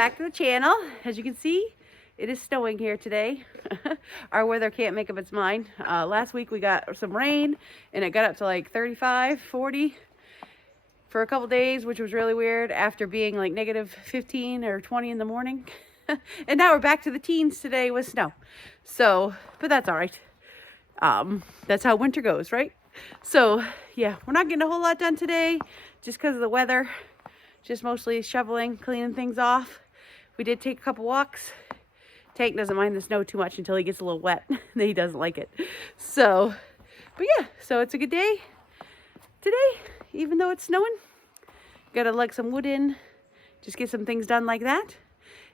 back to the channel. As you can see, it is snowing here today. Our weather can't make up its mind. Last week we got some rain and it got up to like 35, 40 for a couple days, which was really weird after being like negative 15 or 20 in the morning. And now we're back to the teens today with snow. So, but that's all right. That's how winter goes, right? So yeah, we're not getting a whole lot done today just because of the weather. Just mostly shoveling, cleaning things off. We did take a couple walks. Tank doesn't mind the snow too much until he gets a little wet. Then he doesn't like it. So, but yeah, so it's a good day today, even though it's snowing. Gotta lug some wood in, just get some things done like that.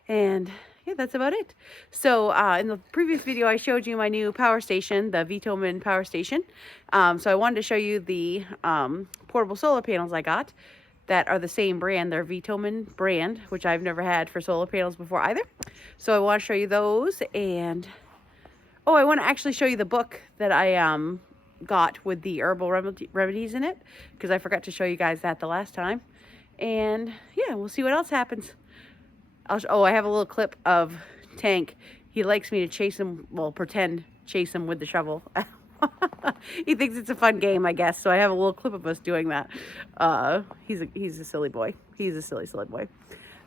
And yeah, that's about it. So in the previous video, I showed you my new power station, the Vitomin power station. So I wanted to show you the portable solar panels I got that are the same brand. They're Vitomin brand, which I've never had for solar panels before either. So I want to show you those. And oh, I want to actually show you the book that I got with the herbal remedies in it, because I forgot to show you guys that the last time. And yeah, we'll see what else happens. Oh, I have a little clip of Tank. He likes me to chase him, well, pretend chase him with the shovel. He thinks it's a fun game, I guess. So I have a little clip of us doing that. He's a silly boy. He's a silly boy.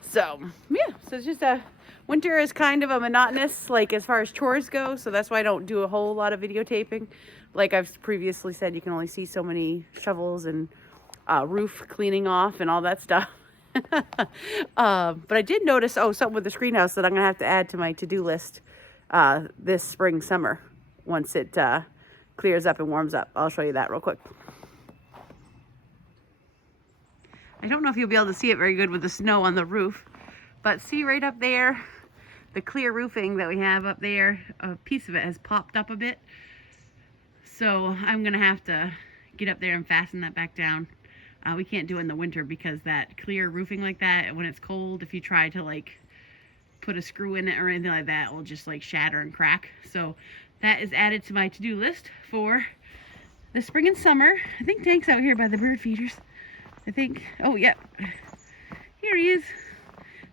So yeah, so it's just winter is kind of a monotonous, like as far as chores go. So that's why I don't do a whole lot of videotaping. Like I've previously said, you can only see so many shovels and roof cleaning off and all that stuff. But I did notice, something with the screen house that I'm gonna have to add to my to-do list this spring, summer, once it clears up and warms up. I'll show you that real quick. I don't know if you'll be able to see it very good with the snow on the roof, but see right up there, the clear roofing that we have up there, a piece of it has popped up a bit. So I'm gonna have to get up there and fasten that back down. We can't do it in the winter because that clear roofing like that, when it's cold, if you try to like put a screw in it or anything like that, it will just like shatter and crack. So that is added to my to-do list for the spring and summer. I think Tank's out here by the bird feeders. I think, oh yeah, here he is.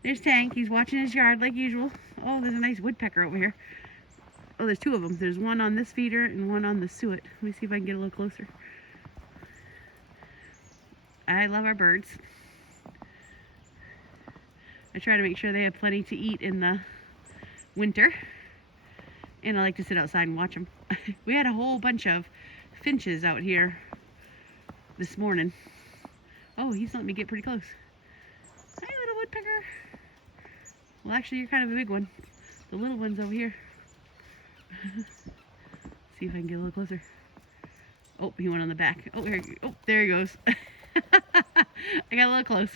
There's Tank. He's watching his yard like usual. Oh, there's a nice woodpecker over here. Oh, there's two of them. There's one on this feeder and one on the suet. Let me see if I can get a little closer. I love our birds. I try to make sure they have plenty to eat in the winter. And I like to sit outside and watch them. We had a whole bunch of finches out here this morning. Oh, he's letting me get pretty close. Hi, little woodpecker. Well, actually, you're kind of a big one. The little one's over here. See if I can get a little closer. Oh, he went on the back. Oh, there he goes. I got a little close.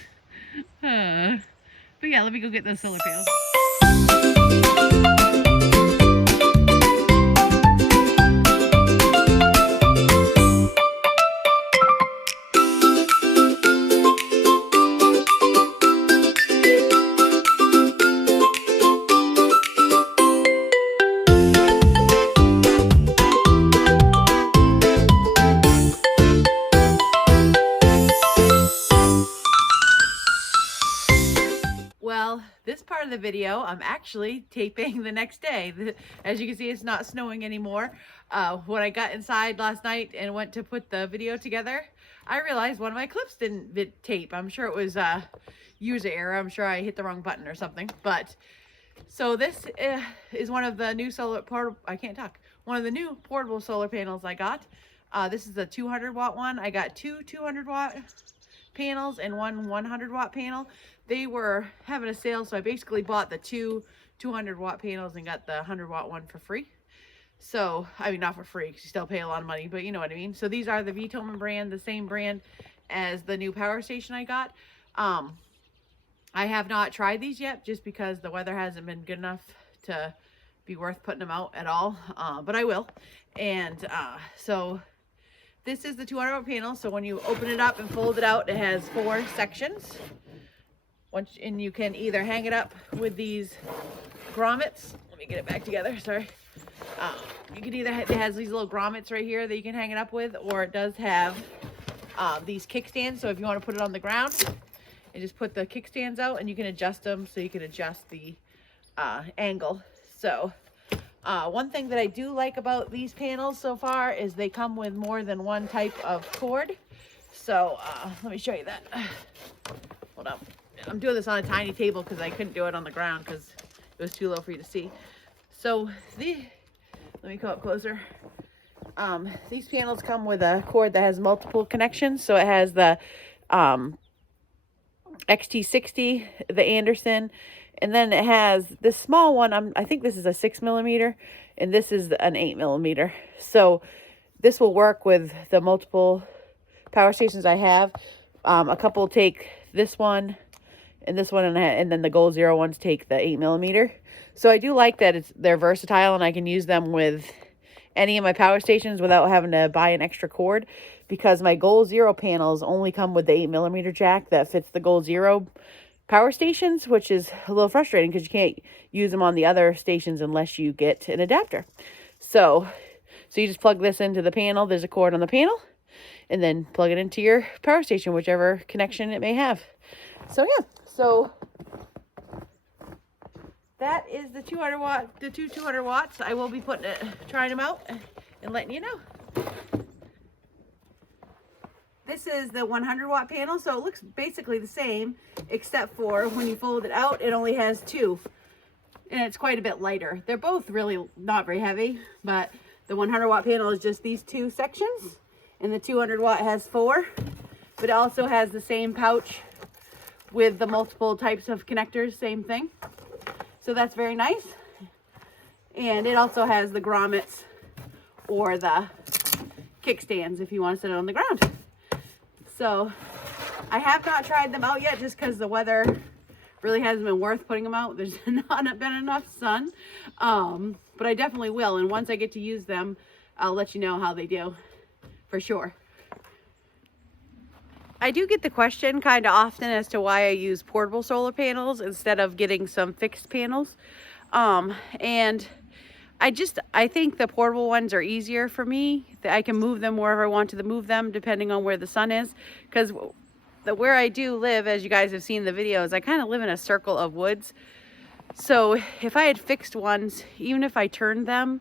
But yeah, let me go get those solar panels. This part of the video I'm actually taping the next day. As you can see, it's not snowing anymore. When I got inside last night and went to put the video together, I realized one of my clips didn't tape. I'm sure it was user error. I'm sure I hit the wrong button or something. But so this is one of the new one of the new portable solar panels I got. This is a 200 watt one. I got two 200 watt panels and one 100 watt panel. They were having a sale, so I basically bought the two 200 watt panels and got the 100 watt one for free. So, I mean, not for free, because you still pay a lot of money, but you know what I mean. So these are the Vitomin brand, the same brand as the new power station I got. I have not tried these yet, just because the weather hasn't been good enough to be worth putting them out at all, but I will. And so this is the 200 watt panel. So when you open it up and fold it out, it has 4 sections. And you can either hang it up with these grommets. Let me get it back together, sorry. You can either, it has these little grommets right here that you can hang it up with, or it does have these kickstands. So if you want to put it on the ground and just put the kickstands out, and you can adjust them so you can adjust the angle. So one thing that I do like about these panels so far is they come with more than one type of cord. So let me show you that. Hold up. I'm doing this on a tiny table because I couldn't do it on the ground because it was too low for you to see. So let me come up closer. These panels come with a cord that has multiple connections. So it has the XT60, the Anderson, and then it has this small one. I think this is a 6mm, and this is an 8mm. So this will work with the multiple power stations I have. A couple take this one and this one, and then the Goal Zero ones take the 8mm. So I do like that they're versatile, and I can use them with any of my power stations without having to buy an extra cord, because my Goal Zero panels only come with the 8mm jack that fits the Goal Zero power stations, which is a little frustrating because you can't use them on the other stations unless you get an adapter. So you just plug this into the panel. There's a cord on the panel, and then plug it into your power station, whichever connection it may have. So yeah, so that is the 200 watt, the two 200 watts. I will be trying them out and letting you know. This is the 100 watt panel, so it looks basically the same, except for when you fold it out, it only has 2, and it's quite a bit lighter. They're both really not very heavy, but the 100 watt panel is just these 2 sections, and the 200 watt has 4, but it also has the same pouch with the multiple types of connectors, same thing. So that's very nice. And it also has the grommets or the kickstands if you want to sit it on the ground. So I have not tried them out yet just because the weather really hasn't been worth putting them out. There's not been enough sun. But I definitely will. And once I get to use them, I'll let you know how they do for sure. I do get the question kind of often as to why I use portable solar panels instead of getting some fixed panels. And I think the portable ones are easier for me. I can move them wherever I want to move them depending on where the sun is. Because where I do live, as you guys have seen in the videos, I kind of live in a circle of woods. So if I had fixed ones, even if I turned them,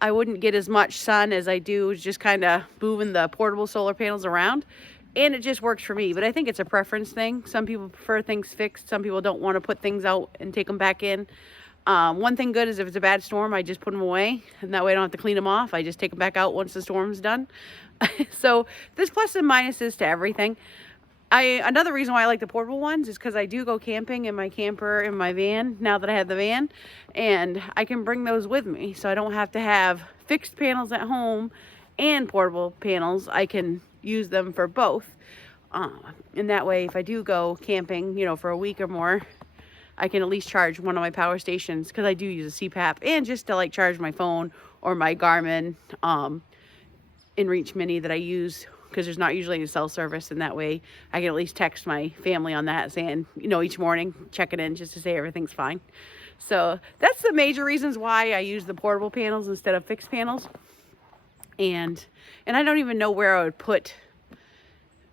I wouldn't get as much sun as I do just kind of moving the portable solar panels around. And it just works for me, but I think it's a preference thing. Some people prefer things fixed. Some people don't want to put things out and take them back in. One thing good is if it's a bad storm, I just put them away, and that way I don't have to clean them off. I just take them back out once the storm's done. So there's pluses and minuses to everything. Another reason why I like the portable ones is because I do go camping in my camper, in my van, now that I have the van, and I can bring those with me. So I don't have to have fixed panels at home and portable panels. I can use them for both. And that way, if I do go camping, for a week or more, I can at least charge one of my power stations, because I do use a CPAP, and just to charge my phone or my Garmin InReach Mini that I use, because there's not usually a cell service, and that way I can at least text my family on that saying, each morning, checking in just to say everything's fine. So that's the major reasons why I use the portable panels instead of fixed panels. And I don't even know where I would put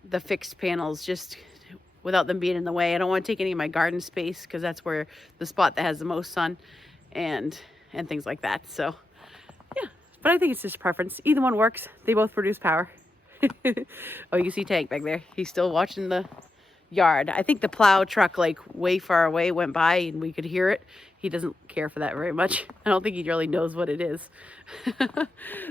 the fixed panels, just without them being in the way. I don't want to take any of my garden space, because that's where the spot that has the most sun and things like that. So yeah, but I think it's just preference. Either one works. They both produce power. Oh, you can see Tank back there. He's still watching the yard. I think the plow truck way far away went by and we could hear it. He doesn't care for that very much. I don't think he really knows what it is.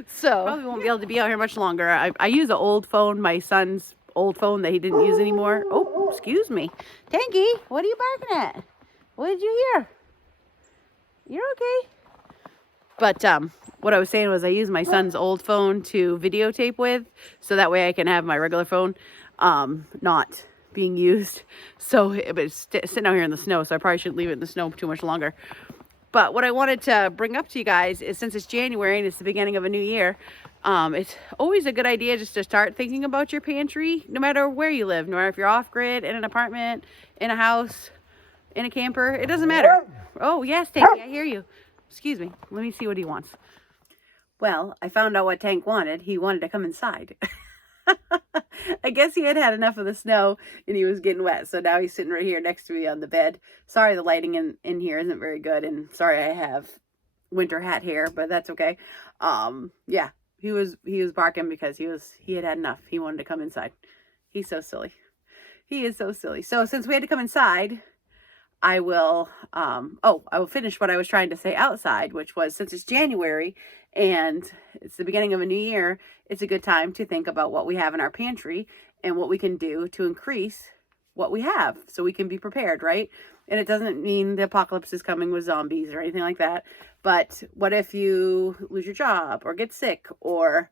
So probably won't be able to be out here much longer. I use an old phone, my son's old phone that he didn't use anymore. Oh, excuse me. Tanky, what are you barking at? What did you hear? You're okay. But what I was saying was I use my son's old phone to videotape with, so that way I can have my regular phone not being used. So it's sitting out here in the snow, so I probably shouldn't leave it in the snow too much longer. But what I wanted to bring up to you guys is, since it's January and it's the beginning of a new year, it's always a good idea just to start thinking about your pantry, no matter where you live, no matter if you're off-grid, in an apartment, in a house, in a camper, it doesn't matter. Oh, yes, Tanky, I hear you. Excuse me. Let me see what he wants. Well, I found out what Tank wanted. He wanted to come inside. I guess he had had enough of the snow and he was getting wet. So now he's sitting right here next to me on the bed. Sorry, the lighting in here isn't very good. And sorry, I have winter hat hair, but that's okay. Yeah, he was barking because he had had enough. He wanted to come inside. He's so silly. He is so silly. So since we had to come inside, I will finish what I was trying to say outside, which was, since it's January and it's the beginning of a new year, it's a good time to think about what we have in our pantry and what we can do to increase what we have so we can be prepared, right? And it doesn't mean the apocalypse is coming with zombies or anything like that. But what if you lose your job or get sick, or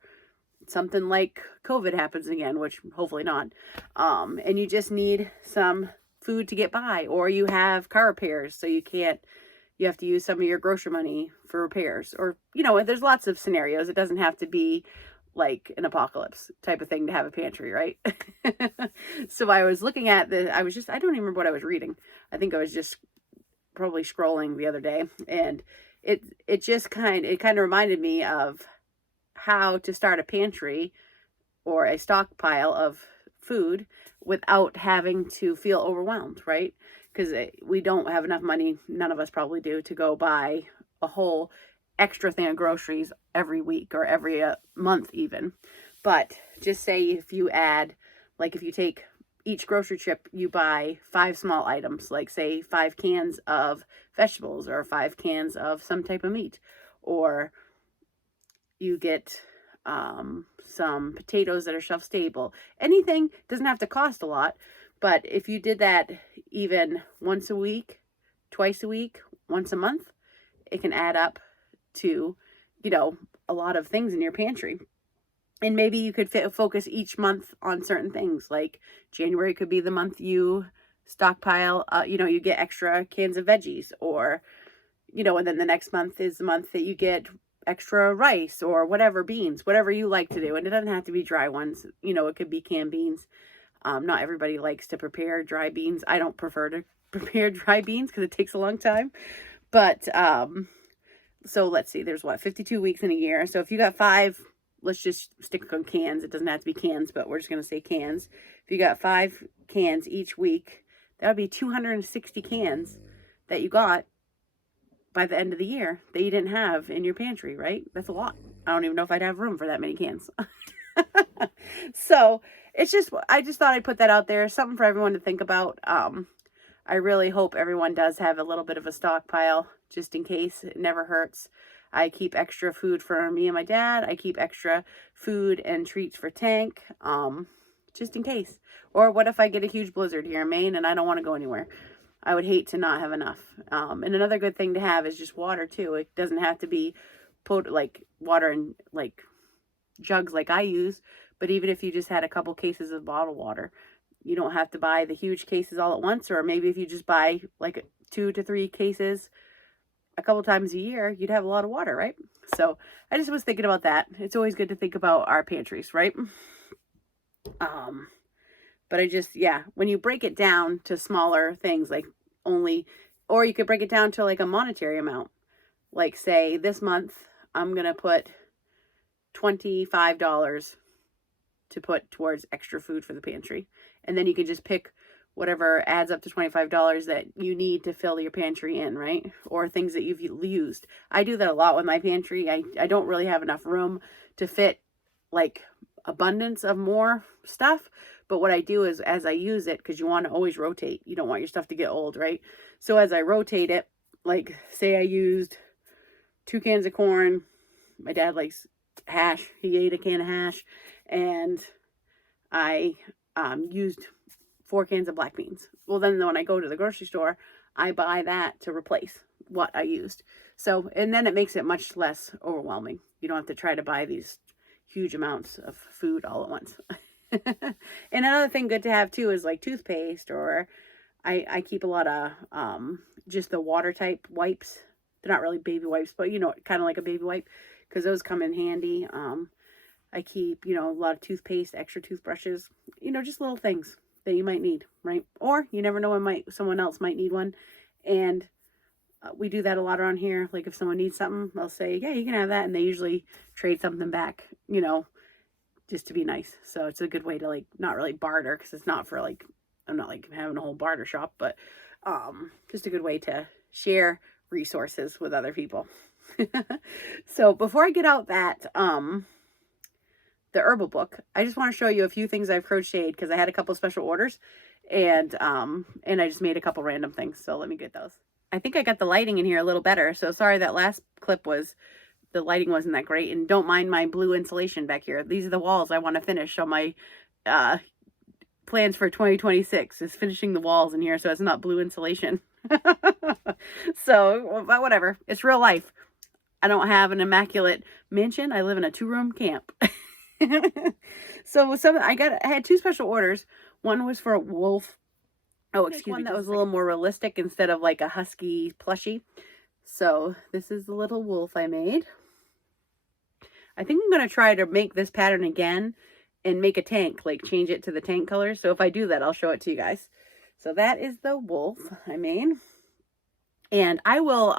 something like COVID happens again, which hopefully not, and you just need some food to get by, or you have car repairs, so you have to use some of your grocery money for repairs, or, there's lots of scenarios. It doesn't have to be like an apocalypse type of thing to have a pantry, right? So I was looking at I don't even remember what I was reading. I think I was just probably scrolling the other day, and it kind of reminded me of how to start a pantry or a stockpile of food without having to feel overwhelmed, right? Because we don't have enough money, none of us probably do, to go buy a whole extra thing of groceries every week or every month even. But just say if you add, like if you take each grocery trip, you buy 5 small items, like say 5 cans of vegetables or 5 cans of some type of meat, or you get some potatoes that are shelf stable. Anything doesn't have to cost a lot, but if you did that even once a week, twice a week, once a month, it can add up to, a lot of things in your pantry. And maybe you could focus each month on certain things. Like January could be the month you stockpile, you get extra cans of veggies, or, and then the next month is the month that you get extra rice or whatever, beans, whatever you like to do. And it doesn't have to be dry ones. It could be canned beans. Not everybody likes to prepare dry beans. I don't prefer to prepare dry beans because it takes a long time. But, so let's see, there's 52 weeks in a year. So if you got 5, let's just stick on cans. It doesn't have to be cans, but we're just going to say cans. If you got 5 cans each week, that would be 260 cans that you got by the end of the year that you didn't have in your pantry, right? That's a lot. I don't even know if I'd have room for that many cans. So I just thought I'd put that out there. Something for everyone to think about. I really hope everyone does have a little bit of a stockpile just in case. It never hurts. I keep extra food for me and my dad. I keep extra food and treats for Tank, just in case. Or what if I get a huge blizzard here in Maine and I don't want to go anywhere? I would hate to not have enough. And another good thing to have is just water too. It doesn't have to be put like water in like jugs like I use, but even if you just had a couple cases of bottled water, you don't have to buy the huge cases all at once. Or maybe if you just buy like 2 to 3 cases a couple times a year, you'd have a lot of water, right? So I just was thinking about that. It's always good to think about our pantries, right? But when you break it down to smaller things, like or you could break it down to like a monetary amount. Like say this month, I'm going to put $25 to put towards extra food for the pantry. And then you can just pick whatever adds up to $25 that you need to fill your pantry in, right? Or things that you've used. I do that a lot with my pantry. I don't really have enough room to fit like abundance of more stuff. But what I do is as I use it, because you want to always rotate. You don't want your stuff to get old, right? So as I rotate it, like say I used 2 cans of corn. My dad likes hash. He ate a can of hash. And I used 4 cans of black beans. Well, then when I go to the grocery store, I buy that to replace what I used. So, and then it makes it much less overwhelming. You don't have to try to buy these huge amounts of food all at once. And another thing good to have too is like toothpaste, or I keep a lot of just the water type wipes. They're not really baby wipes, but kind of like a baby wipe, because those come in handy. I keep, a lot of toothpaste, extra toothbrushes, just little things that you might need, right? Or you never know when someone else might need one. And we do that a lot around here. Like if someone needs something, they'll say, yeah, you can have that. And they usually trade something back, just to be nice. So it's a good way to like not really barter, because it's not for like, I'm not like having a whole barter shop, but just a good way to share resources with other people. So before I get out that the Herbal book, I just want to show you a few things I've crocheted, because I had a couple special orders, and I just made a couple random things. So let me get those. I think I got the lighting in here a little better. So sorry that last clip was, the lighting wasn't that great, and don't mind my blue insulation back here. These are the walls I want to finish on my plans for 2026, is finishing the walls in here so it's not blue insulation. So, but whatever. It's real life. I don't have an immaculate mansion. I live in a 2-room camp. So I had 2 special orders. One was for a wolf. Oh, excuse me. That was a little more realistic instead of like a husky plushie. So this is the little wolf I made. I think I'm going to try to make this pattern again and make a tank, like change it to the tank colors. So if I do that, I'll show it to you guys. So that is the wolf I made. And I will,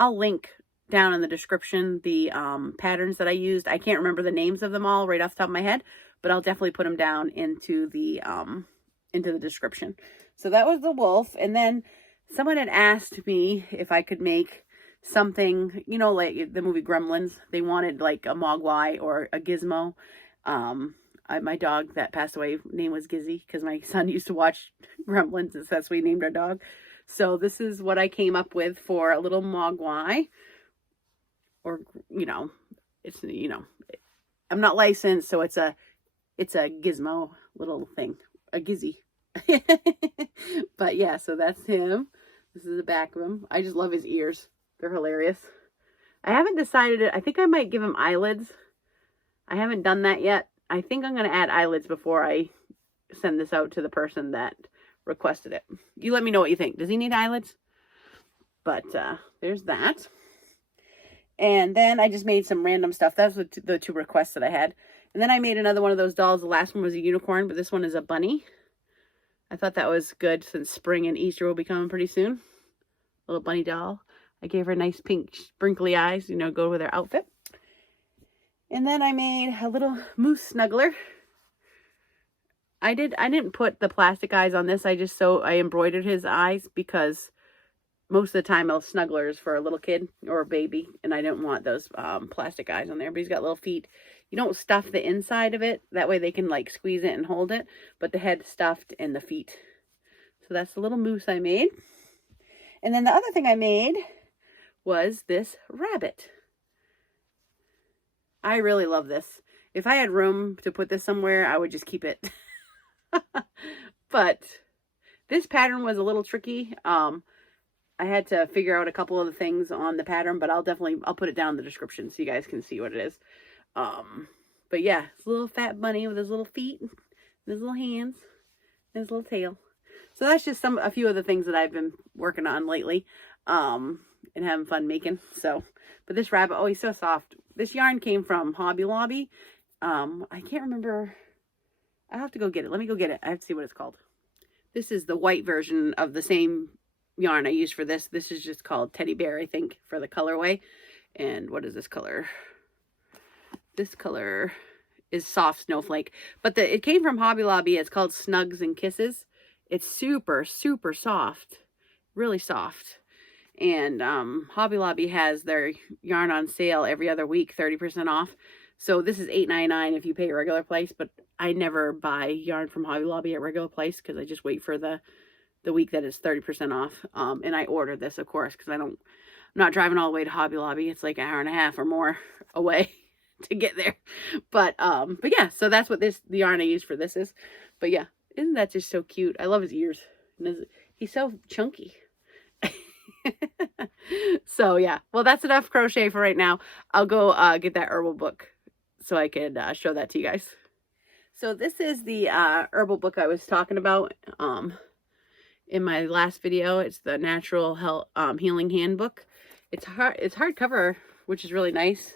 I'll link down in the description the patterns that I used. I can't remember the names of them all right off the top of my head, but I'll definitely put them down into the description. So that was the wolf. And then someone had asked me if I could make something, you know, like the movie Gremlins. They wanted like a Mogwai or a Gizmo. My dog that passed away, name was Gizzy, because my son used to watch Gremlins, and so that's what we named our dog. So this is what I came up with for a little Mogwai. Or, you know, it's, you know, I'm not licensed, so it's a gizmo little thing, a Gizzy. But yeah, so that's him. This is the back of him. I just love his ears. They're hilarious. I haven't decided it. I think I might give him eyelids. I haven't done that yet. I think I'm going to add eyelids before I send this out to the person that requested it. You let me know what you think. Does he need eyelids? But there's that. And then I just made some random stuff. That's the 2 requests that I had. And then I made another one of those dolls. The last one was a unicorn, but this one is a bunny. I thought that was good since spring and Easter will be coming pretty soon. Little bunny doll. I gave her nice pink sprinkly eyes, you know, go with her outfit. And then I made a little moose snuggler. I didn't put the plastic eyes on this. I embroidered his eyes, because most of the time a snuggler is for a little kid or a baby, and I didn't want those plastic eyes on there. But he's got little feet. You don't stuff the inside of it. That way they can like squeeze it and hold it, but the head stuffed and the feet. So that's the little moose I made. And then the other thing I made was this rabbit. I really love this. If I had room to put this somewhere, I would just keep it. But this pattern was a little tricky. I had to figure out a couple of the things on the pattern, but I'll put it down in the description so you guys can see what it is. But yeah, it's a little fat bunny with his little feet, and his little hands, and his little tail. So that's just a few of the things that I've been working on lately, and having fun making. So, but this rabbit, oh, he's so soft. This yarn came from Hobby Lobby. I can't remember. I have to go get it. Let me go get it. I have to see what it's called. This is the white version of the same yarn I used for this. This is just called Teddy Bear, I think, for the colorway. And what is this color? This color is Soft Snowflake. But it came from Hobby Lobby. It's called Snugs and Kisses. It's super, super soft. Really soft. And Hobby Lobby has their yarn on sale every other week, 30% off. So this is $8.99 if you pay a regular price, but I never buy yarn from Hobby Lobby at regular price, because I just wait for the week that it's 30% off. And I ordered this, of course, because I'm not driving all the way to Hobby Lobby. It's like an hour and a half or more away to get there. But yeah, so that's what the yarn I used for this is. But yeah, isn't that just so cute? I love his ears. He's so chunky. So yeah, well, that's enough crochet for right now. I'll go get that Herbal book so I can show that to you guys. So this is the Herbal book I was talking about in my last video. It's the Natural Health Healing Handbook. It's hardcover, which is really nice.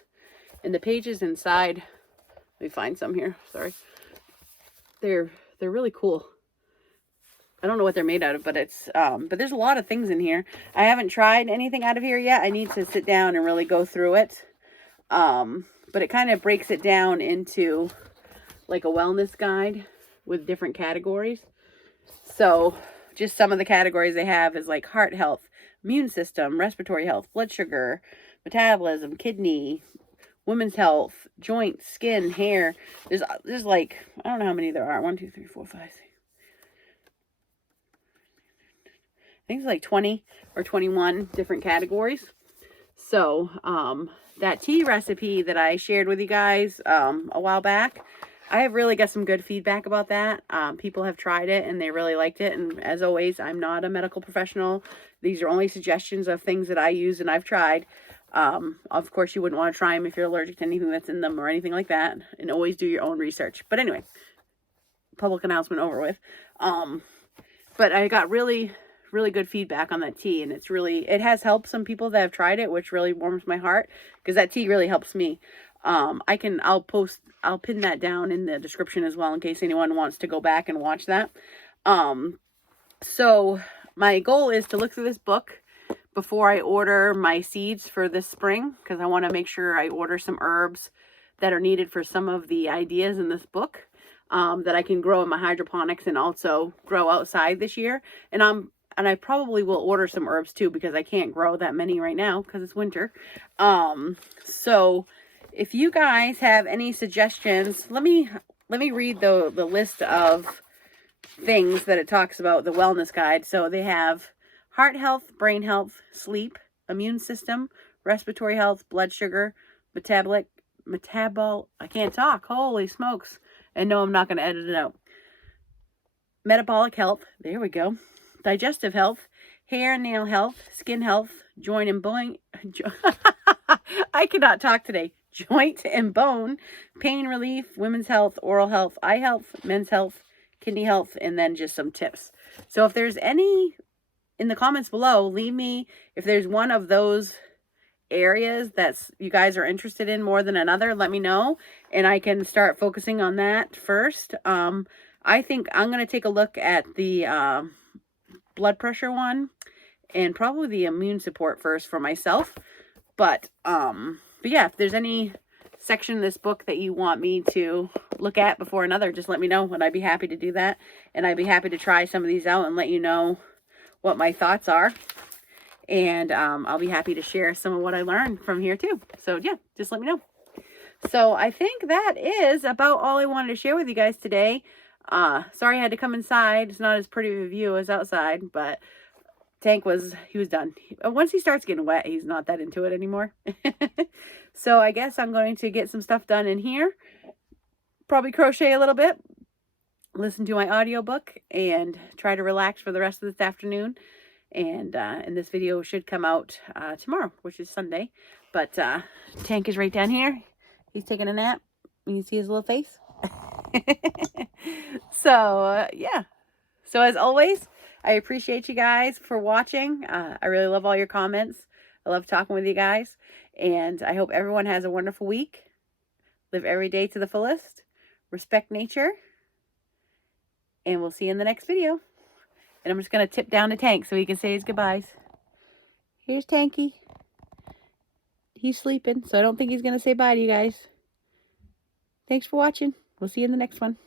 And the pages inside, let me find some here. Sorry, they're really cool. I don't know what they're made out of, but but there's a lot of things in here. I haven't tried anything out of here yet. I need to sit down and really go through it. But it kind of breaks it down into like a wellness guide with different categories. So just some of the categories they have is like heart health, immune system, respiratory health, blood sugar, metabolism, kidney, women's health, joints, skin, hair. There's like, I don't know how many there are. 1, 2, 3, 4, 5, 6. I think it's like 20 or 21 different categories. So that tea recipe that I shared with you guys a while back, I have really got some good feedback about that. People have tried it and they really liked it. And as always, I'm not a medical professional. These are only suggestions of things that I use and I've tried. Of course, you wouldn't want to try them if you're allergic to anything that's in them or anything like that. And always do your own research. But anyway, public announcement over with. But I got really good feedback on that tea, and it has helped some people that have tried it, which really warms my heart because that tea really helps me. I'll pin that down in the description as well in case anyone wants to go back and watch that. So my goal is to look through this book before I order my seeds for this spring, because I want to make sure I order some herbs that are needed for some of the ideas in this book, that I can grow in my hydroponics and also grow outside this year. And I probably will order some herbs too, because I can't grow that many right now because it's winter. So if you guys have any suggestions, let me read the list of things that it talks about, the wellness guide. So they have heart health, brain health, sleep, immune system, respiratory health, blood sugar, I can't talk. Holy smokes. And no, I'm not going to edit it out. Metabolic health. There we go. Digestive health, hair and nail health, skin health, joint and bone. I cannot talk today. Joint and bone, pain relief, women's health, oral health, eye health, men's health, kidney health, and then just some tips. So if there's any in the comments below, leave me if there's one of those areas that you guys are interested in more than another. Let me know, and I can start focusing on that first. I think I'm going to take a look at the blood pressure one and probably the immune support first for myself. But yeah, if there's any section in this book that you want me to look at before another, just let me know and I'd be happy to do that. And I'd be happy to try some of these out and let you know what my thoughts are. And I'll be happy to share some of what I learned from here too. So yeah, just let me know. So I think that is about all I wanted to share with you guys today. Sorry I had to come inside. It's not as pretty of a view as outside, but Tank was done. Once he starts getting wet, he's not that into it anymore. So I guess I'm going to get some stuff done in here. Probably crochet a little bit, listen to my audiobook, and try to relax for the rest of this afternoon. And this video should come out tomorrow, which is Sunday. But Tank is right down here. He's taking a nap. You can see his little face. So yeah. So as always, I appreciate you guys for watching. I really love all your comments. I love talking with you guys. And I hope everyone has a wonderful week. Live every day to the fullest. Respect nature. And we'll see you in the next video. And I'm just going to tip down to Tank so he can say his goodbyes. Here's Tanky. He's sleeping, so I don't think he's going to say bye to you guys. Thanks for watching. We'll see you in the next one.